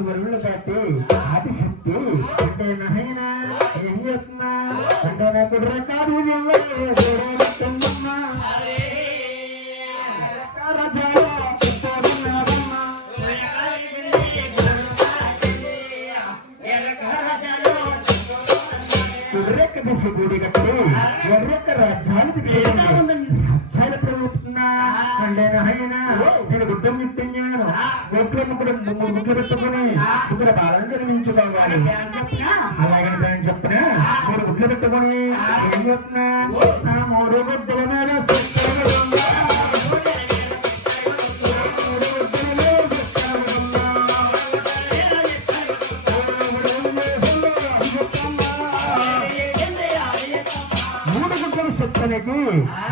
వరువులు బట్టి ఆదిశక్తి అంటే నాయన ఏం చెప్తున్నా అంటే నా కుడ్ర కాదు గుడి కట్టు ఎర్రొక్క రాజ్యాలు రాజ్యాలు ప్రభుత్వ అంటే నాయన నేను గుడ్డ ముట్టించాను గొడ్లు ముగ్గురు పెట్టుకుని ముగ్గురు బాగా జన్మించుకోవాలి అలాగే నేను చెప్పిన మూడు గుడ్లు పెట్టుకుని ఏం చెప్తున్నా నా మూడు గుడ్డల మీద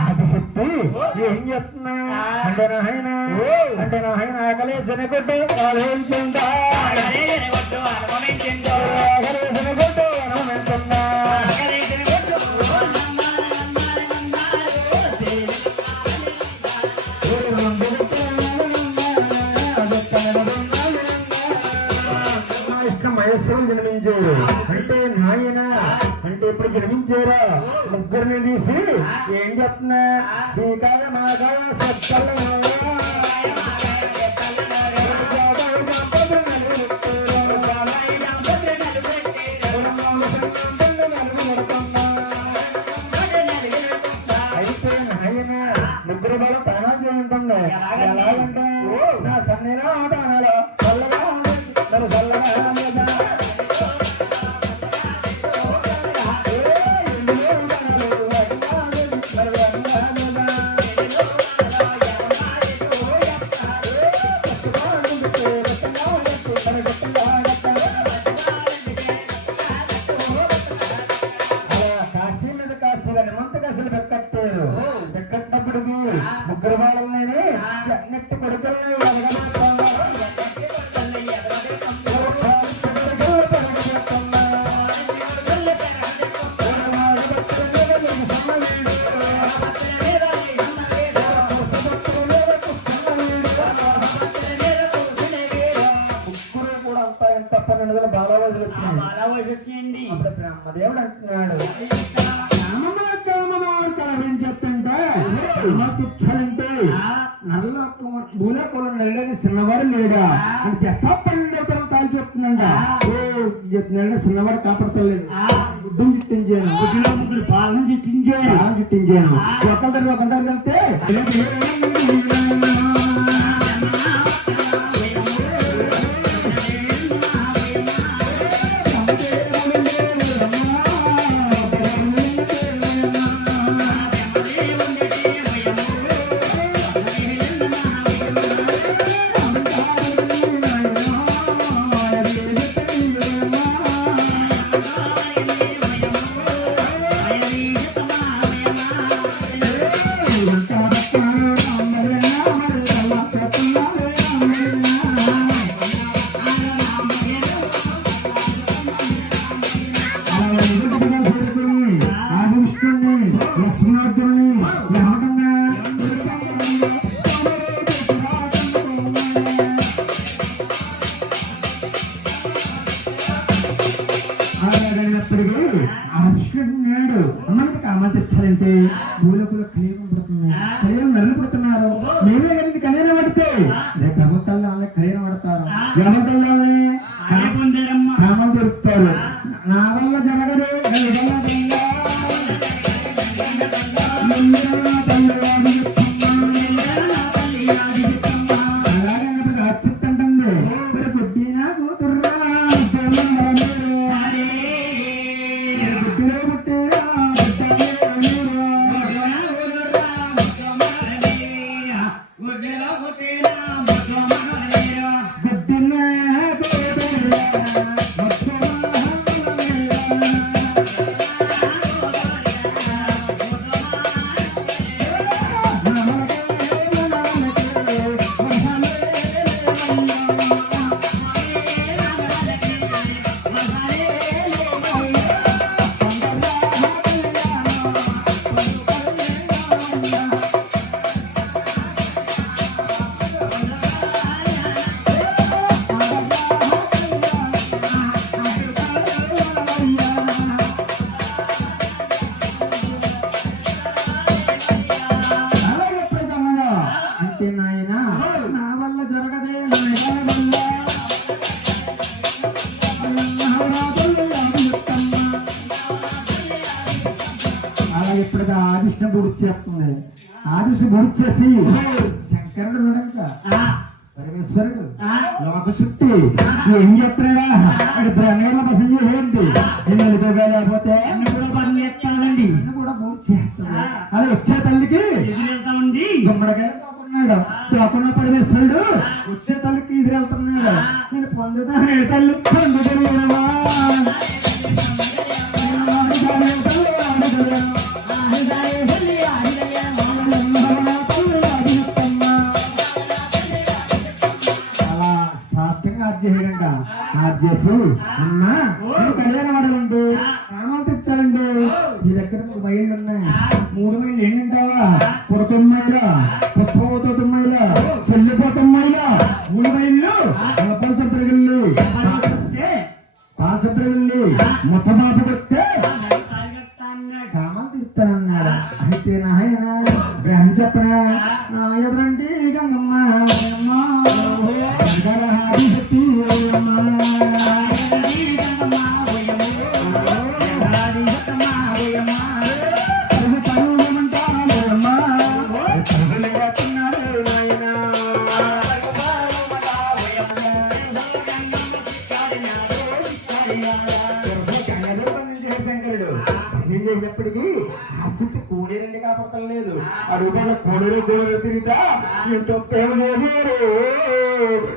ఆదిశక్తి ఏం చెప్తున్నా అంటే నాయన ఆకలేసిన కొట్టు ఆలోచించా మహేశ్వరం జన్మించారు అంటే నాయన అంటే ఇప్పుడు జన్మించారా ముగ్గురిని తీసి ఏం చెప్తున్నా శ్రీకాళ మాకాళ సత్కల అయితే నాయన ముగ్గురు కూడా తానాలు చేయండి ఎలాగంటే నా సన్నిలో తానాలో చల్లగా నన్ను చల్లగా ముగ్గురు వాళ్ళని నెట్టి కొడుకుల్ని కూడా అంతా ఎంత 12 బాలవాజులు వచ్చినాయండి అప్పుడు బ్రహ్మదేవుడు అంటున్నాడు చెప్తుంటే భూలోకంలో నెలని చిన్నవాడు లేడా అంటే దశాపన్నెండు తాను చెప్తుందంట నెల చిన్నవాడు కాపాడతలేదు గుడ్డును చుట్టించాను గుడ్డిలో ముగ్గురు పాలను చుట్టించాను ఒకరి వెళ్తే అన్నమాట కామా తెచ్చారంటే భూలోకులు కలియుగం పడుతుంది కలియుగం నన్ను పడుతున్నారు మేమే కానీ కళ్యాణం పడితే రేపు ప్రభుత్వాల్లో వాళ్ళకి కళ్యాణం పడతారు వ్యవతల్లోనే కామలు దొరుకుతారు నా వల్ల జరగదు చేస్తుంది ఆదిశి ముడిచేసి శంకరుడు ఉన్నాడంట పరమేశ్వరుడు లోక చుట్టి ఏం చెప్తున్నాడా అంటే బ్రహ్మలో పసం చేసేయండి ఎన్నికగా లేకపోతే అన్ని కూడా పని చేస్తానండి అన్ని కూడా మూడు చేస్తాడు అలా వచ్చే తల్లికి గుమ్మడికాయ తోకున్నాడు తోకున్న పరమేశ్వరుడు వచ్చే తల్లికి ఎదురెళ్తున్నాడు నేను పొందుతానే తల్లి పొందుతాను చేసి అమ్మా కళ్యాణ వాడాలండి ప్రాణాలు తెచ్చాలండి నీ దగ్గర 3 మైళ్ళు ఉన్నాయి 3 మైళ్ళు ఏంటంటావా పుడతమ్మాయిలా పుష్పవతో తమ్మాయిలా చెల్లిపోతమ్మాయిలా 3 మైళ్ళు పాలచంద్రగల్లి మొత్త బాబు కొట్టే కామాలు తీస్తానన్నాడు అయితే నాయన గ్రహం చెప్పనా నా ఎదురండి గంగమ్మ శక్తి చేసినప్పటికీ ఆ చుట్టూ కోడేరండి కాపాడలేదు అడుగులో కోడేరు తిరిగితా ఇంట్లో ప్రేమ చేశారు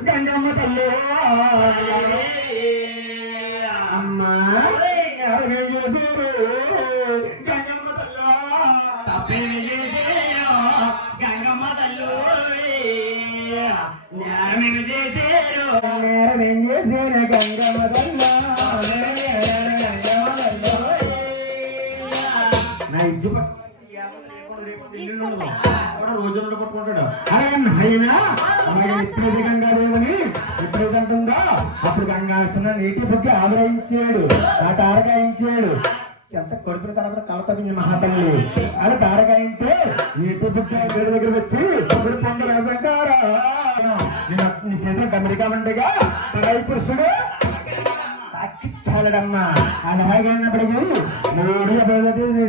గంగమ్మ తల్లి అమ్మా ఎవరేం చేశారు గంగమ్మ తల్లి గంగమ్మ తల్లు నేరమేం చేశారు గంగమ్మ తల్లి రోజు పట్టుకుంటాడు ఎప్పుడైతే గంగాదేవని ఎప్పుడైతే అంటుందో అప్పుడు గంగాల్సిన నీటి బుగ్గి ఆగ్రహించాడు ఆ తారకాయించాడు ఎంత కొడుకుని కనపడ కలతమి మహాతల్లి అలా తారకాయింటే నీటి బుగ్గి వేడి దగ్గర వచ్చి ఇప్పుడు పొంద రాజంగారా నీ చేతిలో అమెరికా ఉండగా పరాయి పురుషుడు చాలడమ్మా అలాగే అన్నప్పటికీ మూడు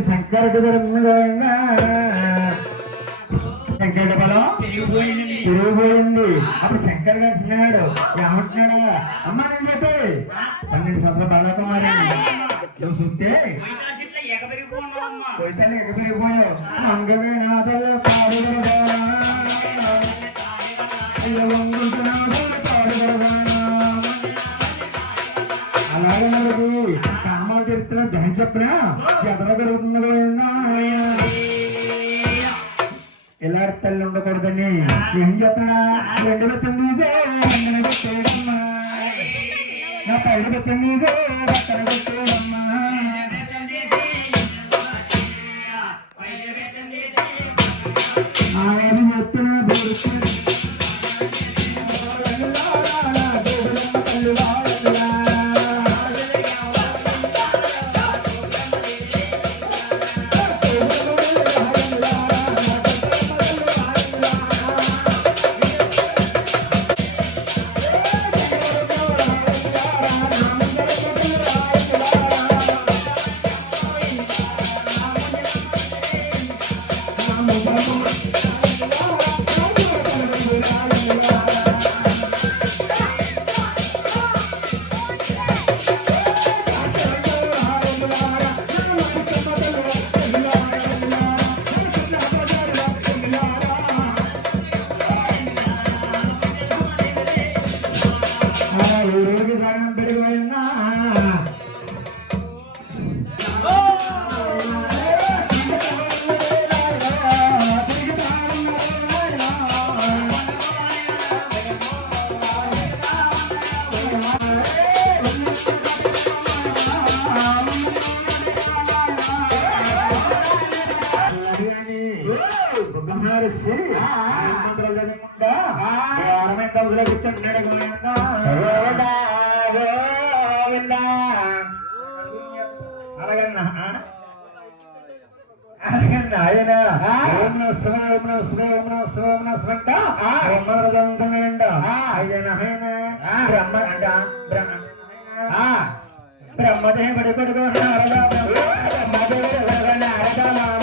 శంకరుడు శంకరుడు బలం తిరిగిపోయింది అప్పుడు శంకరుడు అంటున్నాడు ఏమంటున్నాడా అమ్మా నేను చెప్పే 12 సంవత్సరాల బాలకుమారి నువ్వు చూస్తే పోయితే ఎగబెరిగిపోయావు మంగమే నాదల్లో అలాగే మనకి కామాలు చరిత్ర దహం చెప్పినా ఎదర జరుగుతున్నదో ఎలా తల్లి ఉండకూడదని ఏం చెప్తాడా 2 పెట్టండి నా పైన పెట్టండి పెట్టేదమ్మా ఆయన చెప్తున్నా ఆయన ఓం నమః శివాయ ఓం నమః శివాయ ఓం నమః శివాయ ఓం నమః శివాయ ఓం మరదంతునంట ఆయన ఆయన బ్రహ్మ అంట బ్రహ్మదేవుడి కొడుకు నారద బ్రహ్మదేవుడి నారద మామ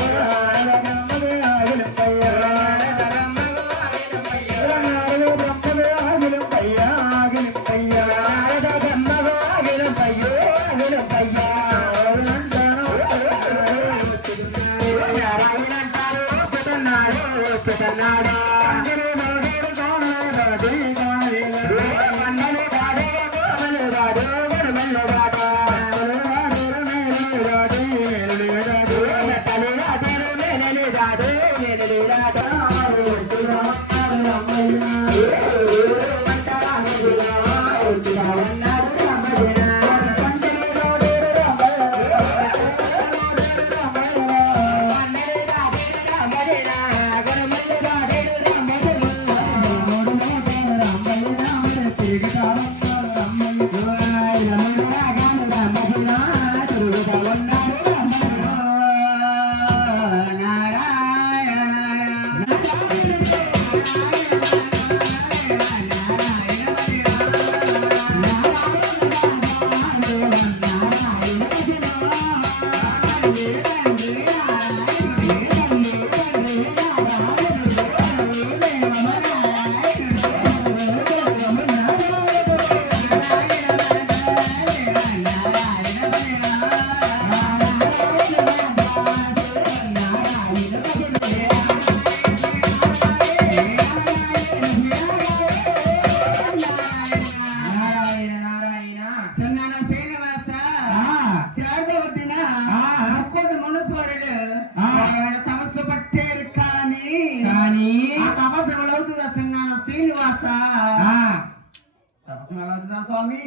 స్వామి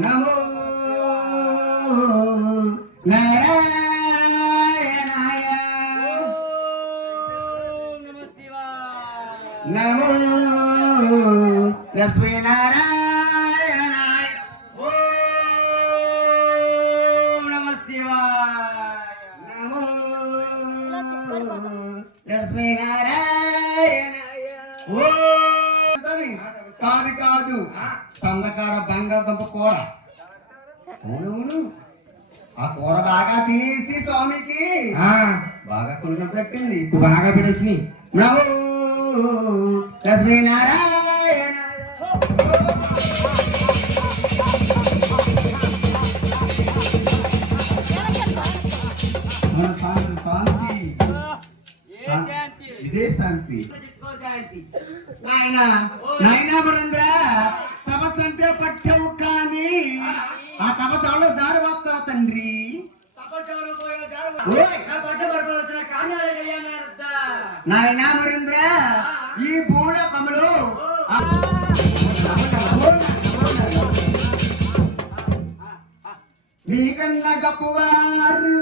నమో నారాయణాయ నమో లక్ష్మీనారాయణాయ ఓం నమః శివాయ నమో లక్ష్మీనారాయణాయ కాదు కాదు సందకాడ బంగాళదుంప కూర అవునవును ఆ కూర బాగా తీసి స్వామికి బాగా కొనుగోలు పెట్టింది బాగా పెడేసి నమో లక్ష్మీనారాయణ శాంతి ఇదే శాంతి నాయన నాయనా మరేంద్ర తపస్సు అంటే పట్టవు కానీ ఆ తపస్సులో దారి వస్తావు తండ్రి నాయనా మరేంద్ర ఈ భూలోకములో నీకన్నా గొప్పవారు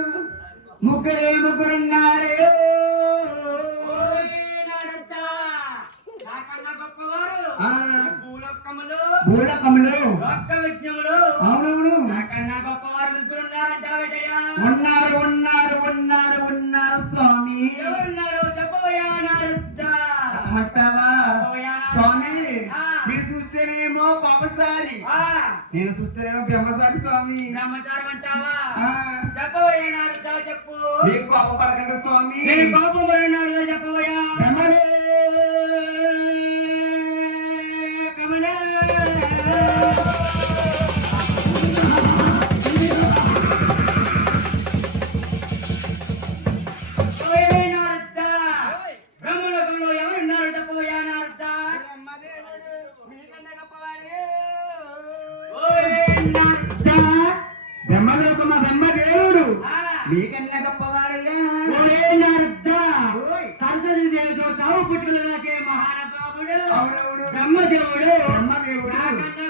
ముగ్గురున్నారే భూలోకములు అవునవును ఉన్నారు ఉన్నారు ఉన్నారు ఉన్నారు స్వామి అంటావా స్వామి మీరు చూస్తేనేమో పాపసారి నేను చూస్తేనేమో బ్రహ్మచారి స్వామి నీకు కోపపడకండి స్వామి చెప్పబోయా బ్రహ్మదేవుడు మీకన్నా గొప్పవాడయ్యా చావు పుట్టుల నాకే మహానుభావుడు అవునవుడు బ్రహ్మదేవుడు బ్రహ్మదేవుడు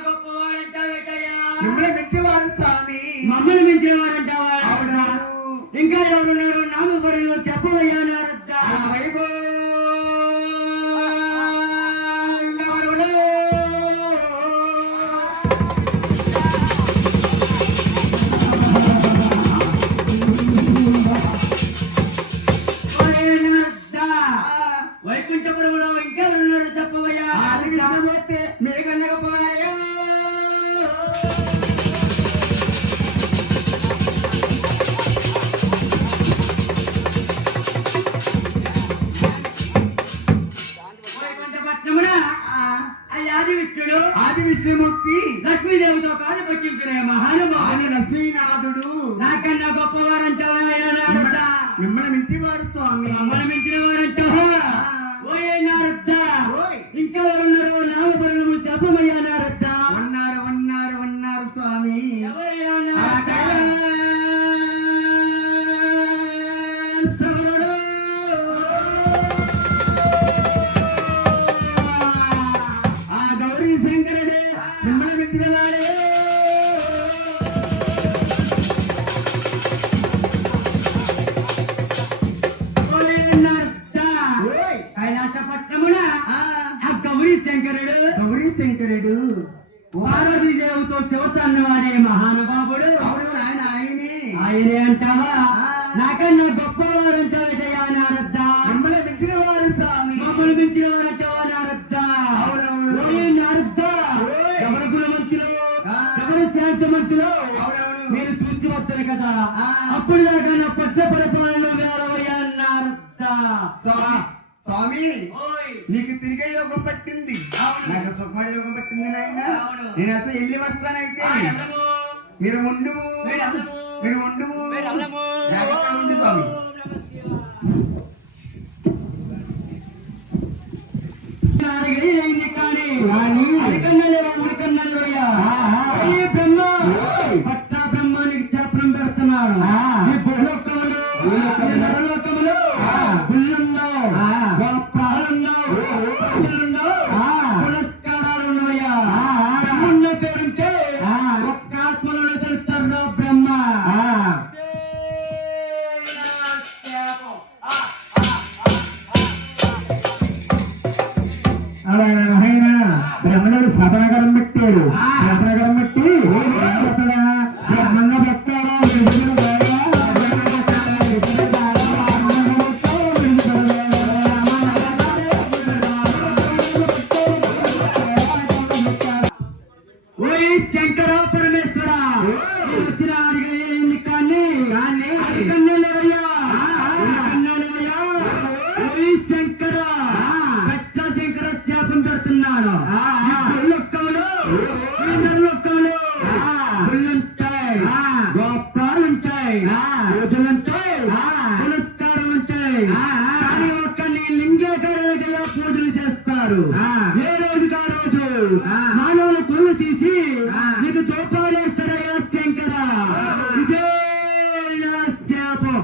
గొప్పవాడంటావేటయ్యా మిమ్మల్ని మించేవాడు స్వామి మమ్మల్ని మించేవాడంటావా అవునవును ఇంకా ఎవరున్నారు నామపరులు చెప్పవయ్యా నారద్దా వైభో వైకుంఠపురంలో ఇంకా ఉన్నారు చెప్పవయ్యా మీకన్నా గొప్పవాడయ్యా ఆది విష్ణుమూర్తి లక్ష్మీదేవితో కాదు పట్టించిన మహానుభావుడు లక్ష్మీనాథుడు నాకన్నా గొప్పవారంటావా మిమ్మల్ని మించేవాడు స్వామి మమ్మల్ని మించిన వారంట కైలాసపట్నమున ఆ, ఆ గౌరీ శంకరుడు గౌరీ శంకరుడు పార్వతీదేవుతో శివతాన్ని వాడే మహానుభావుడు అవును ఆయన ఆయనే ఆయనే అంటావా నాకన్నా గొప్పవారు అంటావేటయ్యా నారద్దా మిమ్మల్ని మించిన వారు స్వామి మమ్మల్ని మించిన వారు అంటావా నారద్దా అవునవును. ఓయ్ నారద్దా ఓయ్. ఎవరి గుణవంతులు ఆ. ఎవరి శాంతమంతులు అవునవును. మీరు చూసి వస్తారు కదా ఆ. అప్పుడు దాకా నా పట్ల పరిపాలనలో వేరవయ్యా నారద్దా స్వామి స్వామి ఓయ్ నీకు తిరిగే యోగం పట్టింది అవును. నాకు సుఖమైన యోగం పట్టింది నాయన అవును. నేను అసలు వెళ్ళి వస్తానైతే మీరు ఉండుము మీరు ఉండుము జాగ్రత్తగా ఉండు స్వామి పట్టా బ్రహ్మానికి చేపనం పెడుతున్నారు ఈ భూలోకములు ఈ నరలోకములు గుళ్ళుండో ప్రాణుండో ప్రజలుండో పురస్కారాలు ఉన్నాయా బ్రహ్మన్న పేరుంటే ఒక్క ఆత్మలను తెలుస్తారు బ్రహ్మ అలా ఆయన బ్రహ్మనుడు సభనగరం పెట్టాడు సభనగరం పెట్టి అక్కడ బ్రహ్మంగా పెట్టాడు ఓయ్ శంకర పరమేశ్వర వచ్చిన అడిగి కానీ ఓయ్ శంకర పెద్ద శంకర శాపం పెడుతున్నాను లొక్కములు లొక్కములు గుళ్ళుంటాయి గోపాలుంటాయి పూజలుంటాయి పురస్కారాలుంటాయి కానీ ఒక్క నీ లింగేకరగా పూజలు చేస్తారు ఏ రోజుకి ఆ రోజు మానవుల పురుగు తీసి నీకు దోపాలేస్తారయ్యా శంకర ఇదే నా శాపం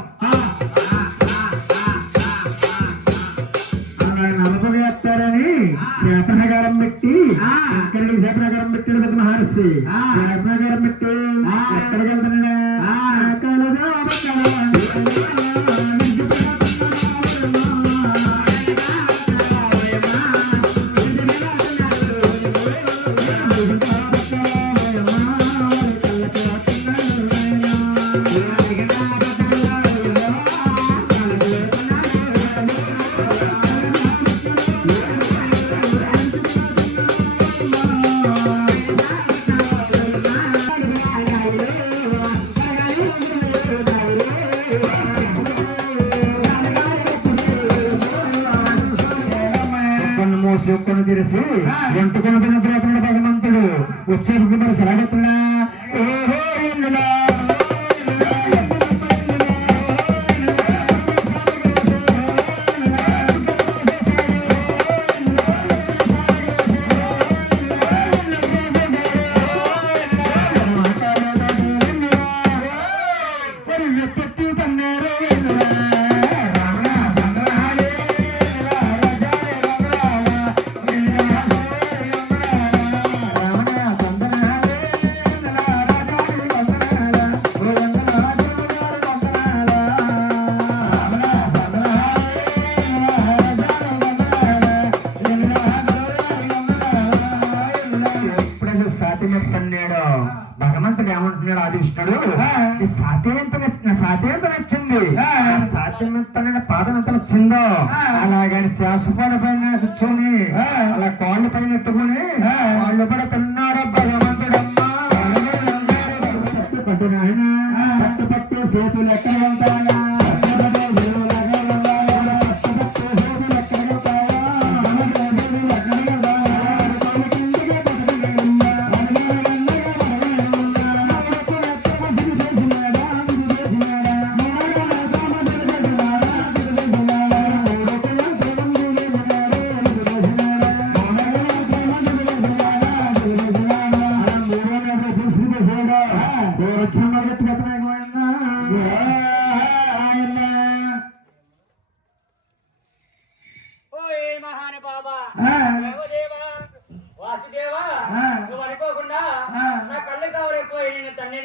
నలభగా చెప్తారని శాపనగరం పెట్టి శంకరుడికి శాపనగరం పెట్టాడు పెద్ద మహర్షి శాపనగరం పెట్టి ఎక్కడికి వెళ్తున్నాడా మూసి ఒక్కను తెరిసి ఎంటుకొని తినద్రోతున్నాడు భగవంతుడు వచ్చేప్పుడు మరి సెలవుతున్నా ఓహో ఎందులా భగవంతుడు ఏమంటున్నాడు ఆది విష్ణుడు ఈ సాధ్యంత నచ్చింది సాధ్యమెత్తన పాదం ఎంత నచ్చిందో అలాగని శాసపాల పైన కూర్చొని అలా కాళ్ళు పైన ఎట్టుకుని వాళ్ళు పడుతున్నారు భగవంతుడమ్మా ఆయన పట్టు సేతులు ఎక్కడ వెళ్తాయా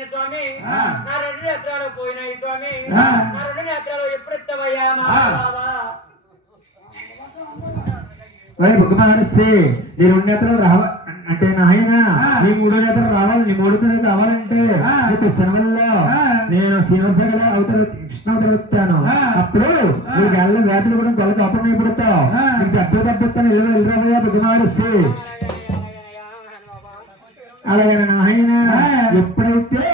స్వామి నా రెండు నేత్రాలు పోయినాయి స్వామి నా రెండు నేత్రాలు ఎప్పుడు ఎత్తవయ్యా మా బాబా బుగ్గ మహర్షి నీ 2 నేతలు రావ అంటే నాయన నీ 3వ నేతలు రావాలి. నీ 3వ నేతలు రావాలంటే నీకు సినిమాల్లో నేను శ్రీనివాసగల కృష్ణ అవతరుతాను. అప్పుడు నీ గల్ల వేతలు కూడా గొల్ల కాపురం అయిపోతావు. నీకు దెబ్బతాను వెళ్ళరాబోయా బుగ్గ మహర్షి. అలాగే నాయన ఎప్పుడైతే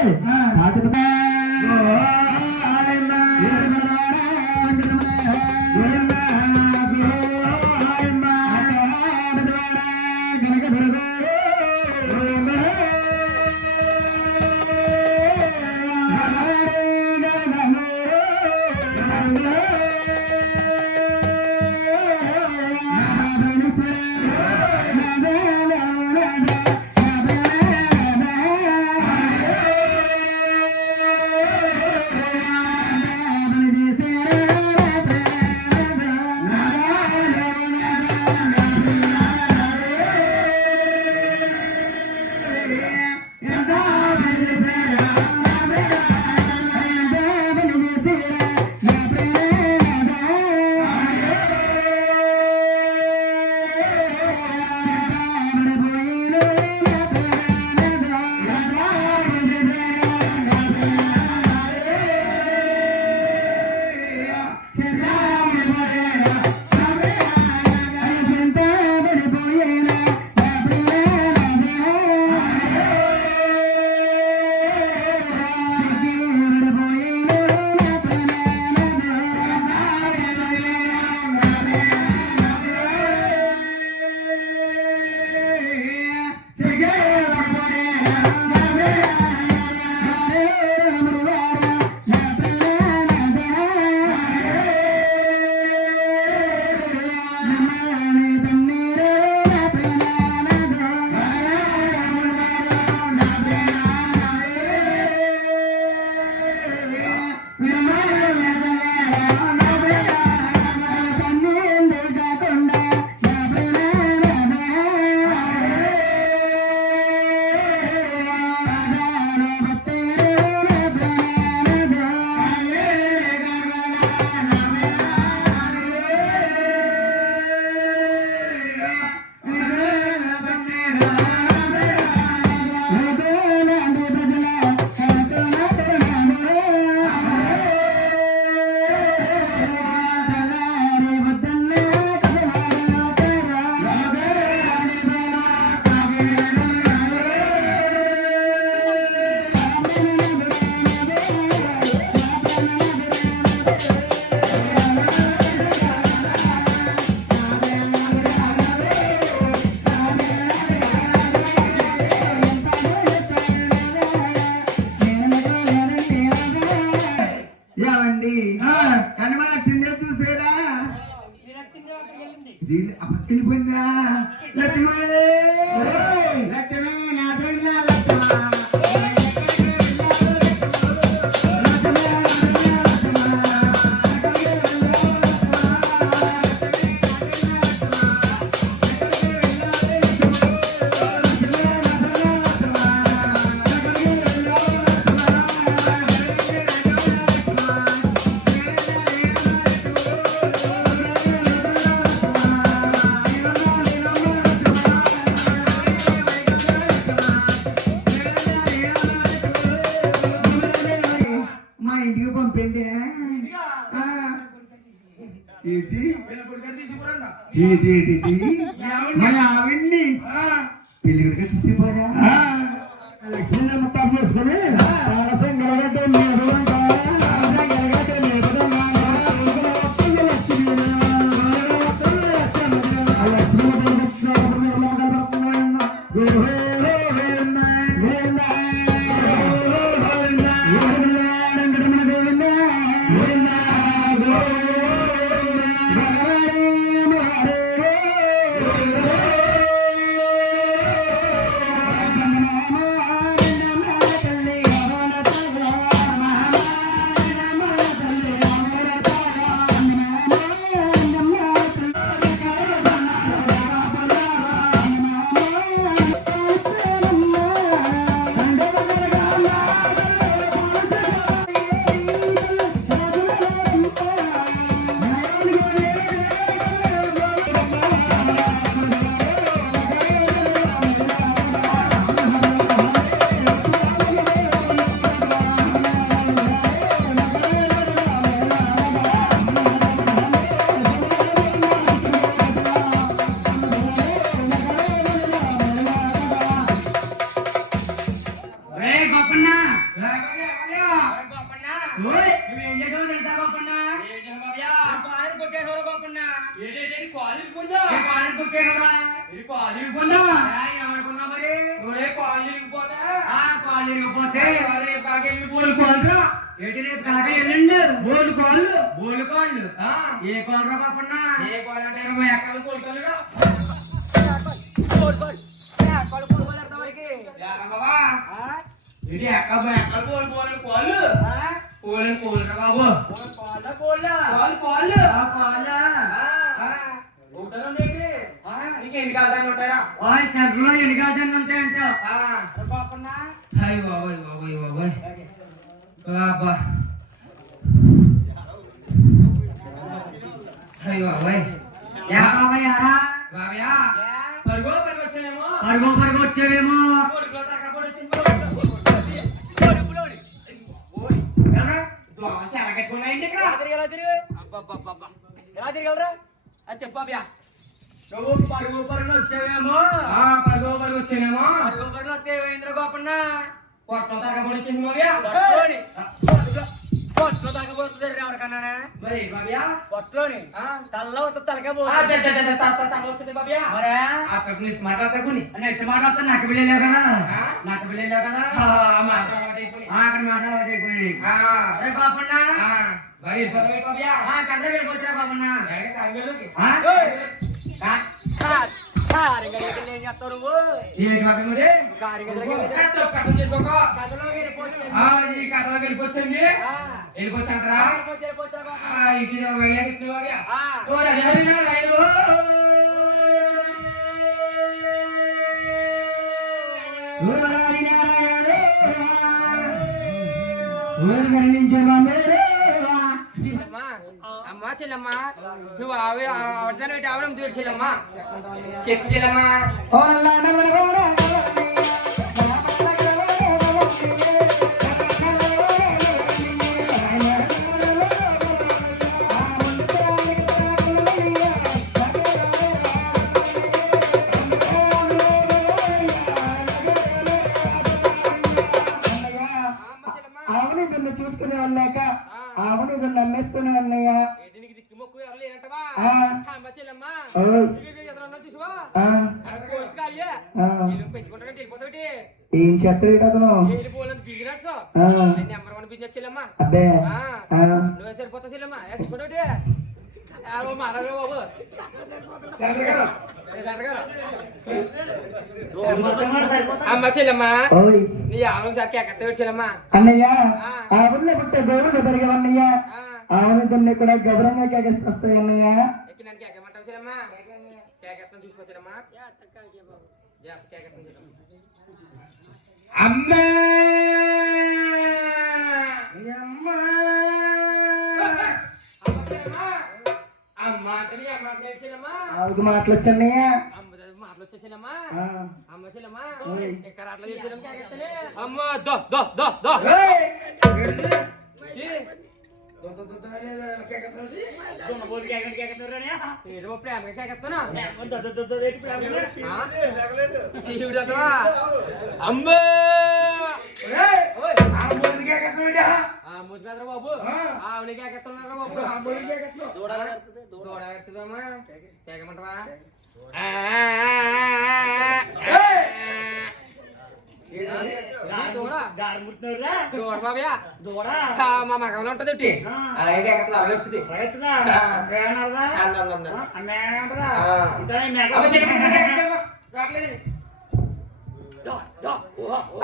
వెళ్ళిపోయిందా లక్ష్మీ లక్ష్మీ నాదైనా లక్ష్మా ఆవిడ్ని పెళ్లికి తీసిపోయా లక్ష్మీ ముట్టాలు చేసుకుని పాలసం గెలగట్టే ఏ కోళ్ళు పాపన్నా ఎన్ని కాదని ఉంటాయా వారి చెట్లు ఎన్ని కాజన్లు ఉంటాయంట హాయ్ బాబాయ్ బాబాయ్ బాబాయ్ బాబా హాయ్ బాబాయ్ బాబయ్యారా బాబయ్యా పరుగో పరుగు వచ్చానేమో పరుగు వచ్చేవేమో చాలా కట్టుకున్నాయండి ఇక్కడ ఎలా తిరగలరా అది చెప్పాబ్యా నువ్వు పరుగు వచ్చేవేమో పరుగో పరుగు వచ్చానేమో పరుగుపరుగులు వస్తే ఇంద్ర గోపన్న పొట్టలో తగ్గబడి వచ్చింది బాబయ్యా పొట్లో తగ్గబోతుంది ఎవరికన్నా మరి బాబయ్యా పొట్లోని తల్లో వస్తుంది తలకే వచ్చింది బాబయ్యా మరే అక్కడ నుంచి మాట్లాడతాకుని నెట్ మాట్లాడితే నాకు బిల్లేవు కదా నాకు బిల్లేవు కదా అక్కడ మాట్లాడైపోయింది అరే బాపన్న బాబయ్యా కండ్ర వెళ్ళిపోతున్నా బాపన్న ఏం చేస్తావు నువ్వు ఈ కథలో వెళ్ళిపోవచ్చండి వెళ్ళిపోవచ్చంటారా ఇది అమ్మా చెల్లమ్మా నువ్వు ఆవడం చూడు చెల్లమ్మా చెప్పు చెల్లమ్మా ఆవుని దాన్ని చూసుకునే వాళ్ళాక ఆవుని దాన్ని నమ్మేసుకునే అన్నయ్య దిక్కుమొక్కు ఎవరు లేనంటవా అమ్మ చెల్లమ్మా పెంచుకుంటా వెళ్ళిపోతావుటి ఏం చెప్పలేడు అతను వెళ్ళిపోలేదు బిజినెస్ నెంబర్ 1 బిజినెస్ చెల్లమ్మా అబ్బే నువ్వే సరిపోతావు చెల్లమ్మా తీసుకుంటావుటి మానవే బాబు అమ్మ చెల్లమ్మా ఓయ్ నీ ఆవులకు సార్ కేకెత్తాడు చెల్లమ్మా అన్నయ్య ఆవుల్లో పుట్టే గోవులు పెరిగవన్నయ్య ఆవుని దాన్ని కూడా గౌరవంగా కేకేస్తాయి అన్నయ్య ఎక్కినాను కేకేమంటావు చెల్లమ్మా కేకెత్తాను చూసుకో చెల్లమ్మా కేకెత్తాను చెల్లమ్మా అమ్మా అమ్మ అంటే అమ్మ చెల్లమ్మా ఆవుకి మాటలు వచ్చన్నయ్య మాటలు వచ్చా చెల్లమ్మా అమ్మ చెల్లమ్మా ఓయ్. ఎక్కడ అట్లా చేసేయడం కేకెత్తానే అమ్మ దో దో దో దో ఏదో ప్రేమగా కేకెత్తానా అమ్మా ముద్ర బాబు ఆవిడ కేకెత్తున్నారు బాబు దూడమ్మా కేకమంటవా దూడ బాబయ్యా మా మగంలో ఉంటది అలాగే కేకెత్తా అలాగే వస్తుంది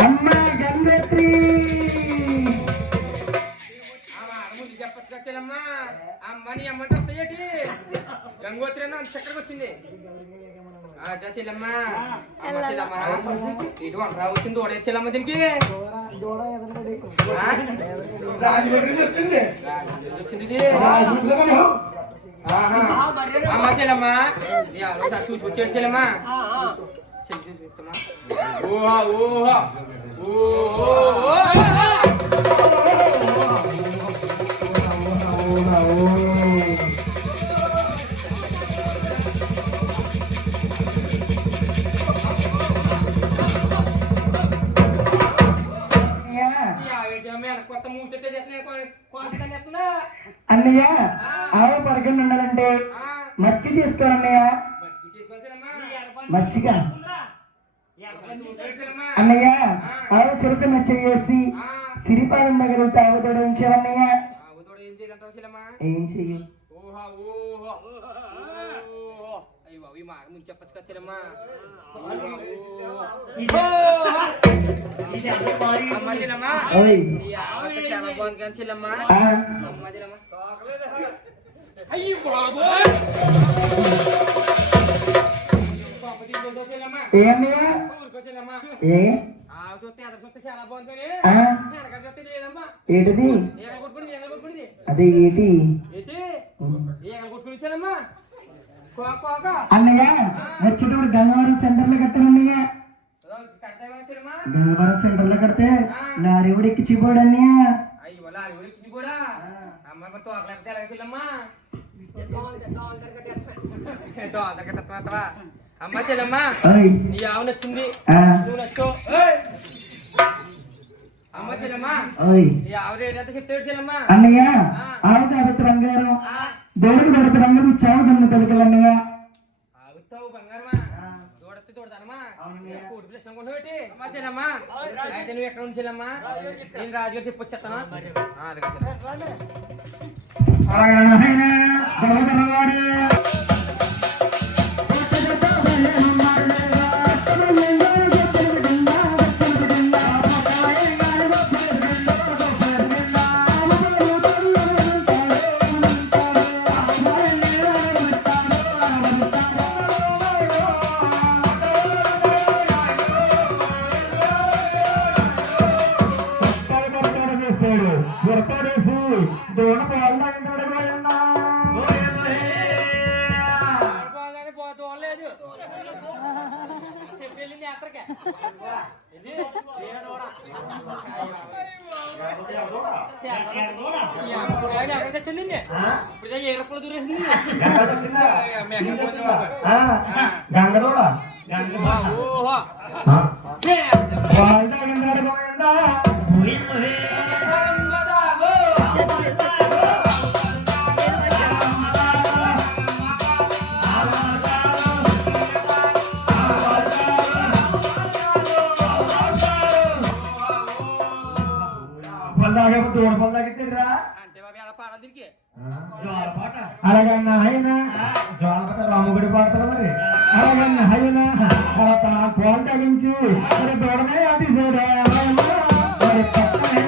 అమ్మ గంగత్రి చెప్పచ్చమ్మా అమ్మని అమ్మంటే వస్తాయేటి గంగోత్రి అన్న చక్కడికి వచ్చింది చెల్లమ్మా అమ్మ చెల్లమ్మా ఇటు వంట వచ్చింది దూడ చెల్లమ్మ దీనికి వచ్చింది అమ్మ చెల్లమ్మా చూసుకొచ్చాడు చెల్లమ్మా ఊహా ఊహా కొత్త మూర్తి అన్నయ్య ఆవు పడకుండా ఉండాలంటే మక్కి చేసుకోవాలన్నయ్య బతికి చేసుకోవాల్సినమ్మా మచ్చిక చూసుకోవాల్సినమ్మా అన్నయ్య ఆవు సరస మచ్చ చేసి సిరిపాదం దగ్గర తాగుతోడు ఉంచేవన్నయ్య ఆవుతోడు ఏం చేయాలంటావు శీలమ్మా ఏం చెయ్యు ఓహో ఓహో ఓహో అయ్యి బాబు ఈ మాట ముందు చెప్పచ్చు కదా శీలమ్మా అమ్మ శీలమ్మా ఓయ్ ఈ ఆవత చాలా బాగుంది కానీ శీలమ్మా ఆ, అమ్మ శీలమ్మా అయ్యి బాబు శీలమ్మా ఏ అన్నయ్య ఊరుకో శీలమ్మా ఏ ఆవు చూస్తే అదర్ చూస్తే చాలా బాగుంది కానీ ఆ, వెనకాల చూస్తే లేదమ్మా ఏంటిది ఏగలు కొట్టుకుని అదే ఏంటి ఏంటి ఏగలు కొట్టుకుని ఇచ్చానమ్మా కోక అన్నయ్య వచ్చేటప్పుడు గంగవరం సెంటర్ లో కట్టారన్నయ్య కడతామా గంగవరం సెంటర్ లో కడితే లారీ కూడా ఎక్కిచ్చిపోడు అన్నయ్య అయ్యి వాళ్ళ అవి కూడా అమ్మ మరి తోకలేకపోతే ఎలాగ చెల్లమ్మా అమ్మ చెల్లమ్మా ఓయ్ నీ ఆవు నచ్చింది ఆ, నువ్వు నచ్చో అమ్మ చెల్లమ్మా ఓయ్ నీ ఆవు రేట్ ఎంత చెప్తాడు చెల్లమ్మా అన్నయ్య ఆవు కాబట్టి బంగారం దొడుకు దొడత రంగులు చావు దొన్న తలకలన్నయ్య ఆవుతావు బంగారమా దూడత్తి దూడతానమ్మా కోడి ప్రశ్న కొనుగోటి అమ్మా చెల్లమ్మా అయితే నువ్వు ఎక్కడ ఉంది చెల్లమ్మా నేను రాజుగారు చెప్పొచ్చేస్తాను అలాగే చెల్లమ్మ అలాగనహైనా బహుదరవాడి కొడతాడేసి దోణ పాలు తాగించబడిపోయిందా పోలేదు వెళ్ళింది యాత్రకే తెచ్చింది ఇప్పుడు ఏ రూపాయలు దూరేసింది గంగదోడ ఓహో పాలు తాగించబడిపోయిందా దూడ పళ్ళు తాగిద్దిరా అంటే బాబు ఎలా పాడాలి దీనికి అలాగన్నా ఆయన జోలపట రాముగుడి పాడతారు మరి అలాగన్నా ఆయన మన పాలు తగ్గించి మరి దూడమే అది చూడే మరి పక్కనే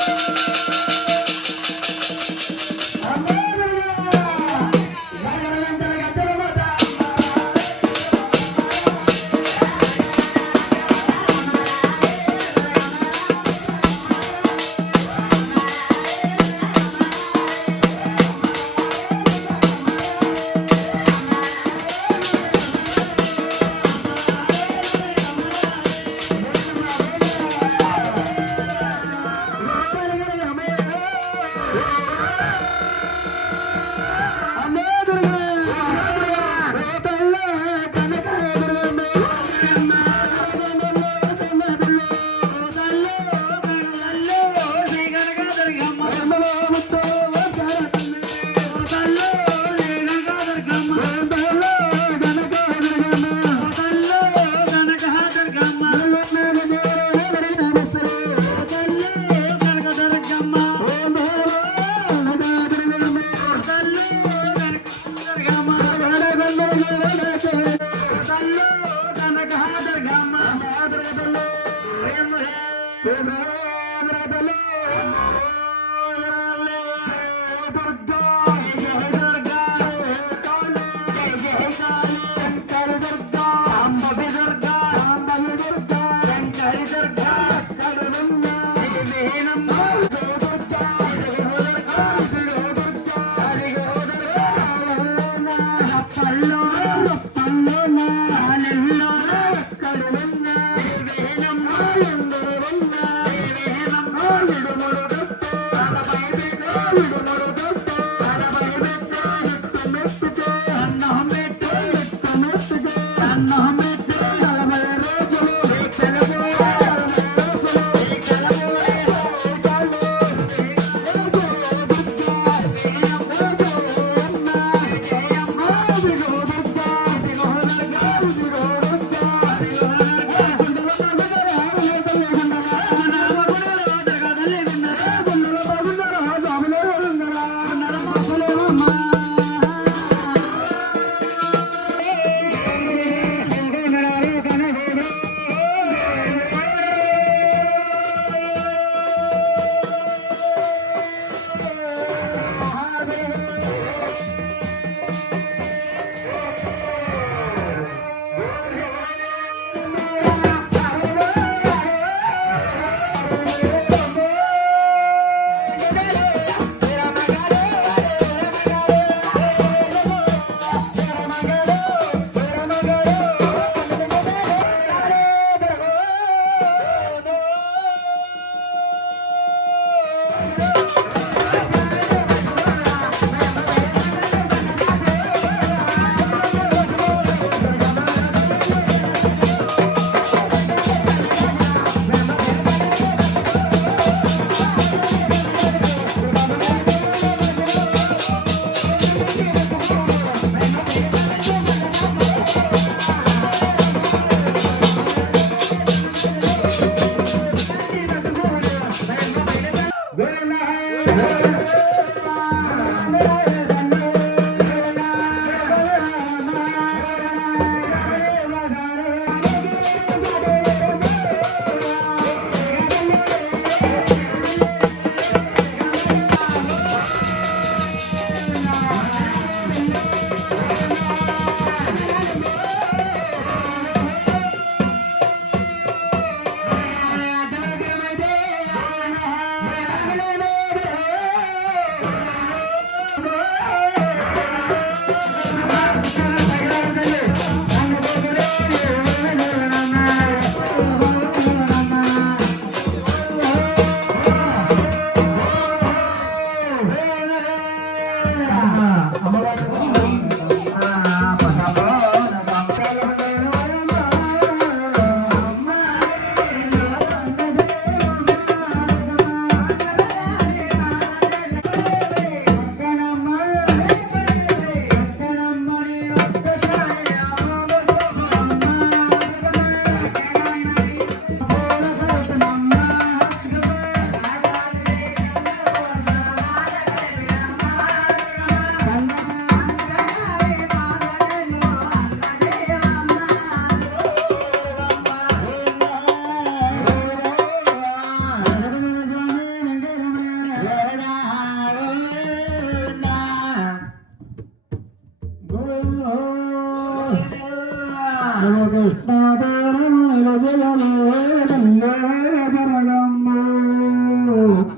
Thank you.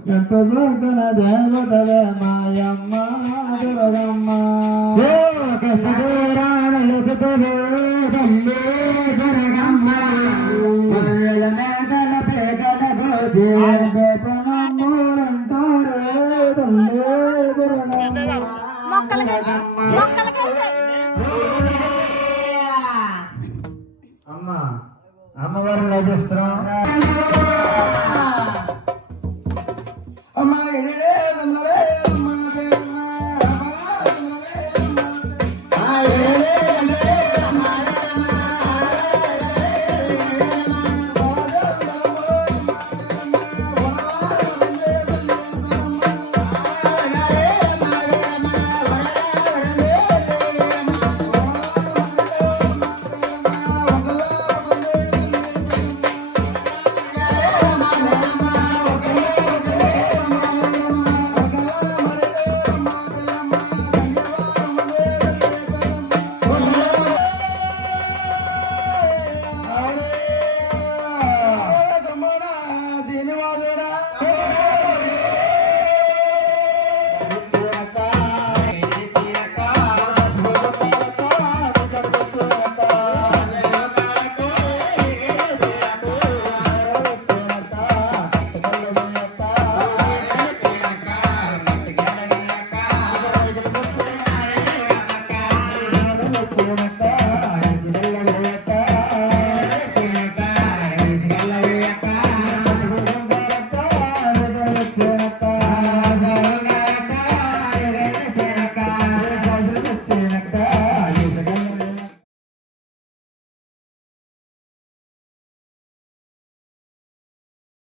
ఎంతో చూసిన దేవతలే మాయమ్మ దుర్గమ్మ అమ్మ అమ్మవారిని లభిస్తున్నాం